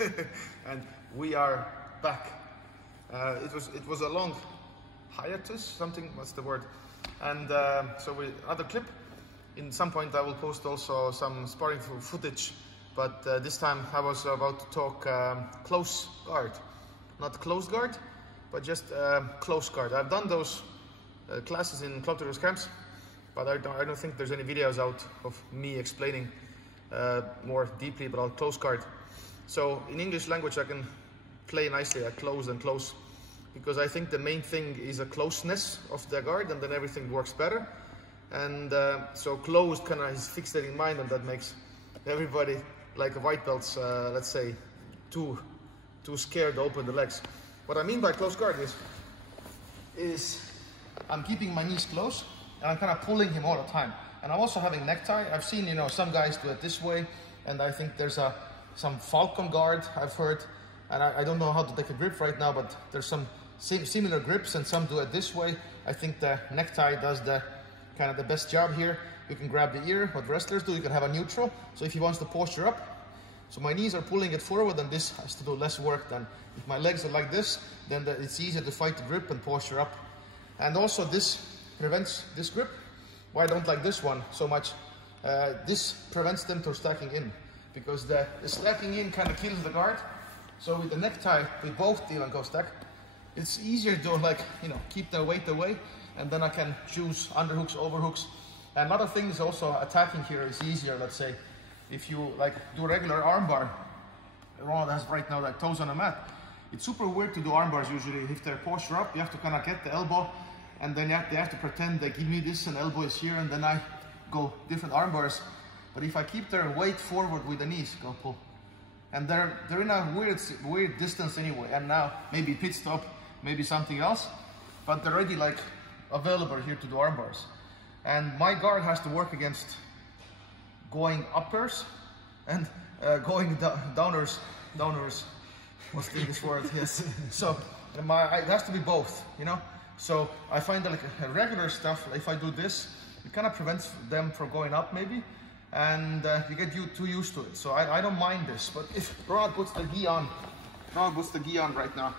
And we are back. It was a long hiatus, something, what's the word? And so another clip. In some point I will post also some sparring footage, but this time I was about to talk close guard. Not closed guard, but just close guard. I've done those classes in Globetrotters camps, but I don't think there's any videos out of me explaining more deeply about close guard. So in English language I can play nicely at close and close, because I think the main thing is a closeness of the guard, and then everything works better. And so closed kind of is fixed in mind, and that makes everybody, like white belts, let's say, too scared to open the legs. What I mean by close guard is I'm keeping my knees close and I'm kind of pulling him all the time. And I'm also having necktie. I've seen, you know, some guys do it this way, and I think there's some falcon guard I've heard, and I don't know how to take a grip right now, but there's some similar grips, and some do it this way. I think the necktie does the kind of the best job here. You can grab the ear, what wrestlers do. You can have a neutral, so if he wants to posture up, so my knees are pulling it forward, and this has to do less work than if my legs are like this, then it's easier to fight the grip and posture up. And also this prevents this grip. Why I don't like this one so much? This prevents them from stacking in, because the stacking in kind of kills the guard. So with the necktie, we both even go stack. It's easier to, like, you know, keep the weight away, and then I can choose underhooks, overhooks. And another thing is also attacking here is easier. Let's say if you like do regular armbar, Ronald has right now like toes on the mat. It's super weird to do arm bars usually. If they're posture up, you have to kind of get the elbow, and then they have to pretend they give me this and elbow is here, and then I go different arm bars. But if I keep their weight forward with the knees, go pull. And they're in a weird distance anyway, and now maybe pit stop, maybe something else, but they're already like available here to do arm bars. And my guard has to work against going uppers and going downers. What's the English word? Yes. So it has to be both, you know. So I find that like regular stuff, if I do this, it kind of prevents them from going up maybe, and you get too used to it. So I don't mind this. But if Ronald puts the gi on, right now,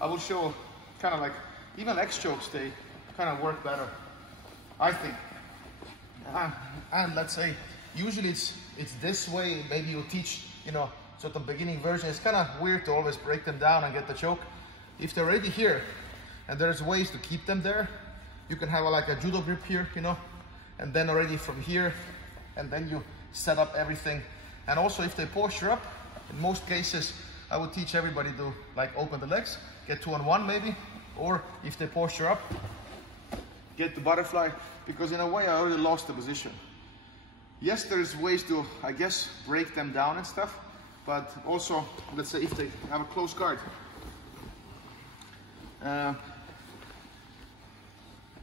I will show kind of like even X chokes, they kind of work better, I think. And let's say usually it's this way. Maybe you teach, you know, sort of beginning version. It's kind of weird to always break them down and get the choke. If they're already here, and there's ways to keep them there, you can have like a judo grip here, you know, and then already from here, and then you set up everything. And also if they posture up, in most cases, I would teach everybody to like open the legs, get 2-on-1 maybe, or if they posture up, get the butterfly, because in a way I already lost the position. Yes, there's ways to, I guess, break them down and stuff, but also, let's say if they have a close guard,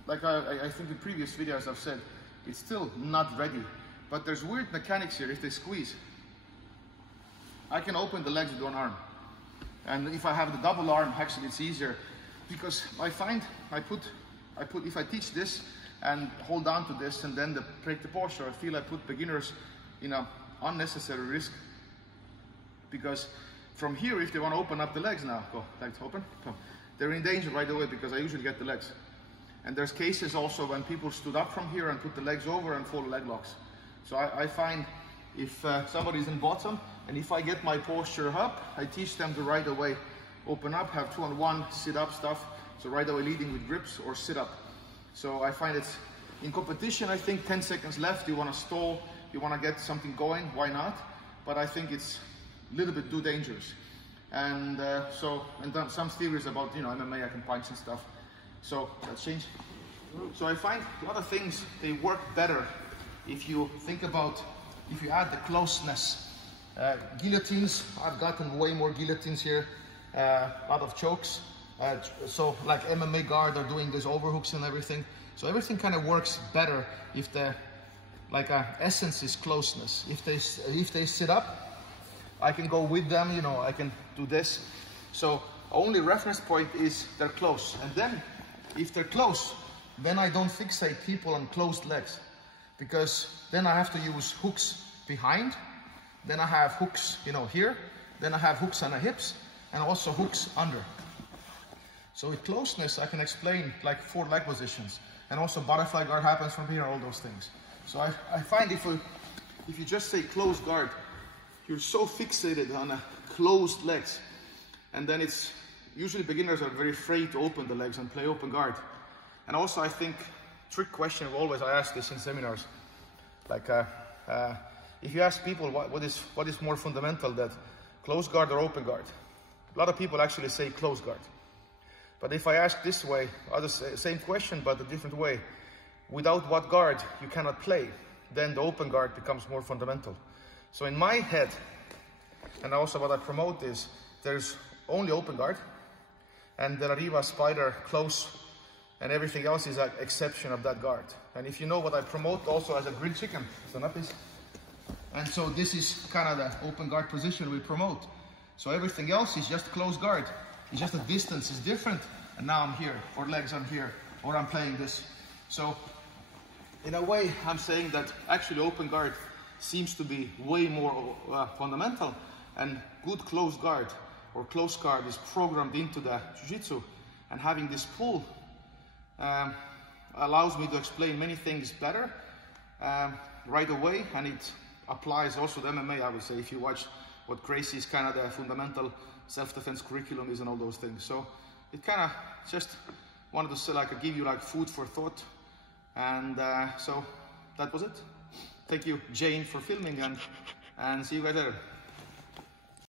like I think in previous videos I've said, it's still not ready, but there's weird mechanics here. If they squeeze, I can open the legs with one arm, and if I have the double arm, actually it's easier, because I find if I teach this and hold on to this and then break the posture, I feel I put beginners in an unnecessary risk, because from here, if they want to open up the legs now, go, legs open, go. They're in danger right away, because I usually get the legs. And there's cases also when people stood up from here and put the legs over and full leg locks. So I find if somebody's in bottom, and if I get my posture up, I teach them to right away open up, have 2-on-1, sit up stuff. So right away leading with grips or sit up. So I find it's, in competition, I think 10 seconds left, you want to stall, you want to get something going, why not? But I think it's a little bit too dangerous. And then some theories about, you know, MMA, I can punch and stuff. So let's change. So I find a lot of things, they work better if you think about, if you add the closeness. Guillotines, I've gotten way more guillotines here, a lot of chokes. So like MMA guard are doing these overhooks and everything. So everything kind of works better if the essence is closeness. If they sit up, I can go with them, you know, I can do this. So only reference point is they're close. And then if they're close, then I don't fixate people on closed legs, because then I have to use hooks behind. Then I have hooks, you know, here. Then I have hooks on the hips and also hooks under. So with closeness, I can explain like 4 leg positions, and also butterfly guard happens from here, all those things. So I find if you just say closed guard, you're so fixated on closed legs, and then it's usually beginners are very afraid to open the legs and play open guard. And also I think trick question always, I ask this in seminars, like if you ask people what is more fundamental, that closed guard or open guard, a lot of people actually say closed guard. But if I ask this way, same question but a different way, without what guard you cannot play, then the open guard becomes more fundamental. So in my head, and also what I promote is, there's only open guard, and the Riva, spider, close, and everything else is an exception of that guard. And if you know what I promote also as a grilled chicken, and so this is kind of the open guard position we promote. So everything else is just closed guard. It's just the distance is different, and now I'm here, or legs I'm here, or I'm playing this. So in a way, I'm saying that actually open guard seems to be way more fundamental, and good closed guard or close guard is programmed into the Jiu-Jitsu, and having this pull allows me to explain many things better right away, and it applies also to MMA, I would say, if you watch what Gracie's kind of the fundamental self-defense curriculum is and all those things. So it kind of just wanted to say, like, give you like food for thought, and so that was it. Thank you, Jane, for filming, and see you guys later.